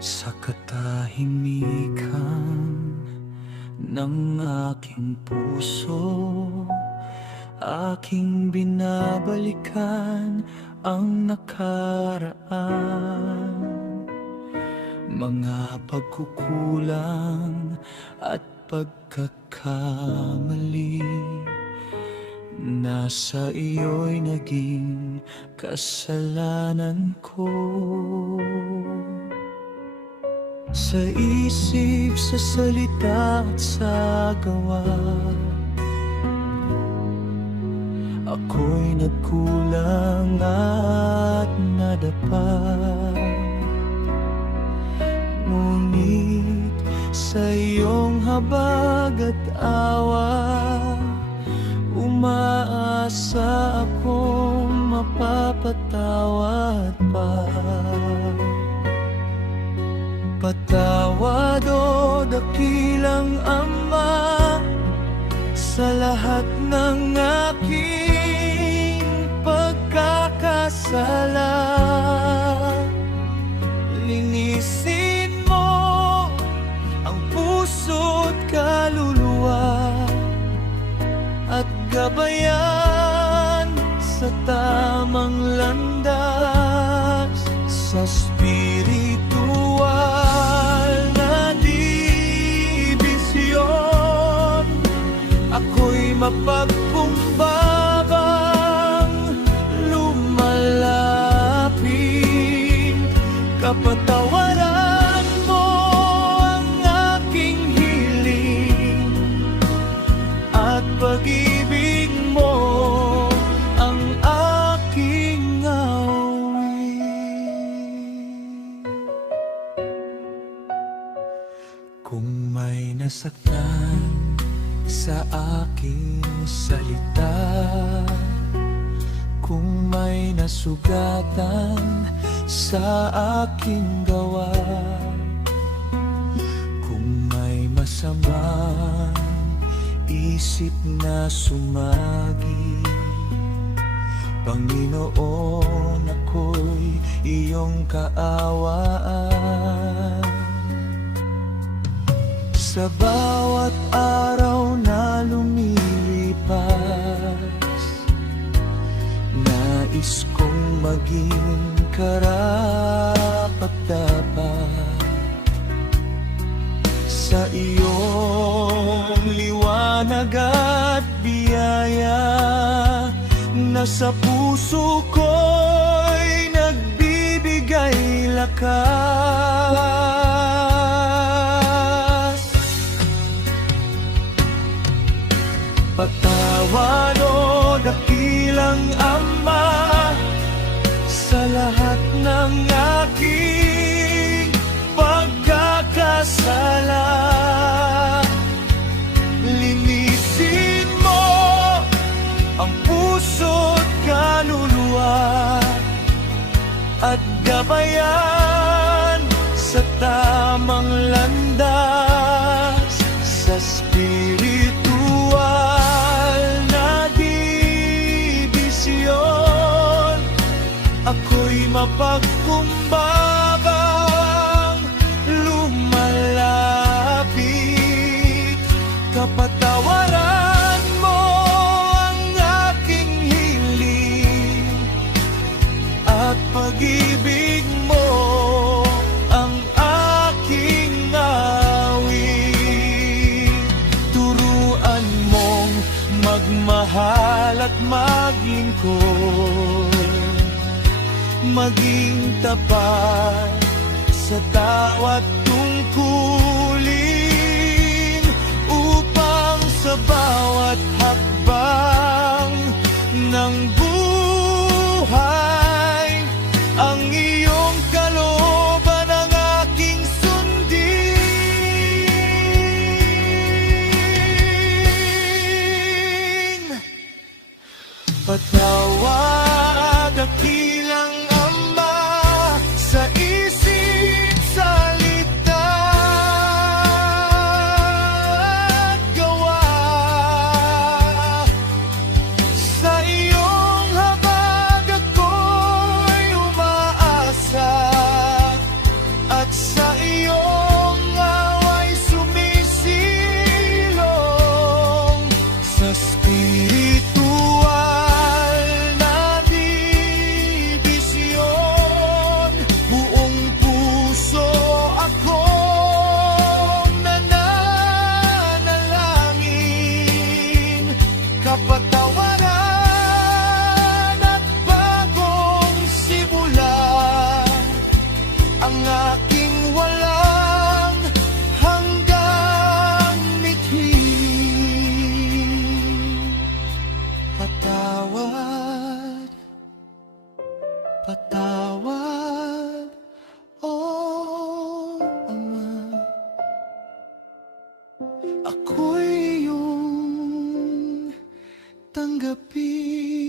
Sa katahimikan ng aking puso, aking binabalikan ang nakaraan. Mga pagkukulang at pagkakamali, nasa iyo'y naging kasalanan ko. Sa isip, sa salita at sa gawa, ako'y nagkulang at nadapa. Ngunit sa iyong habag at awa, umaasa akong mapapatawad pa. Patawad o dakilang Ama sa lahat ng aking pagkakasala. Linisin mo ang puso't kaluluwa at gabayan sa tamang landas, sa spiritual na dibisyon. Ako'y mapagkumbabang lumalapit, kapatawaran mo ang aking hiling, at pag-ibig mo ang aking awit. Kung may nasaktan sa aking salita, kung may nasugatan sa aking gawa, kung may masamang isip na sumagi, Panginoon, ako'y iyong kaawaan. Sa bawat araw na lumilipas, nais kong maging karapat-dapat sa iyong liwanag at biyaya, na sa puso ko'y nagbibigay lakas. Patawad o dakilang Ama sa lahat ng aking pagkakasala. Linisin mo ang puso't kaluluwa at gabayan sa tamang landas, sa spiritual na dibisyon. Ako'y mapagkumbabang lumalapit, kapatawaran mo ang aking hiling, at pag-ibig mo ang aking awit. Turuan mong magmahal at maglingkod, maging tapat sa bawat tungkulin, upang sa bawat hakbang ng buhay ang iyong kalooban ang aking sundin. Patawad dakilang Ama sa isip, salita at gawa, sa iyong walang hanggang mithi. Patawad, patawad, O Ama. Ako'y iyong tanggapin.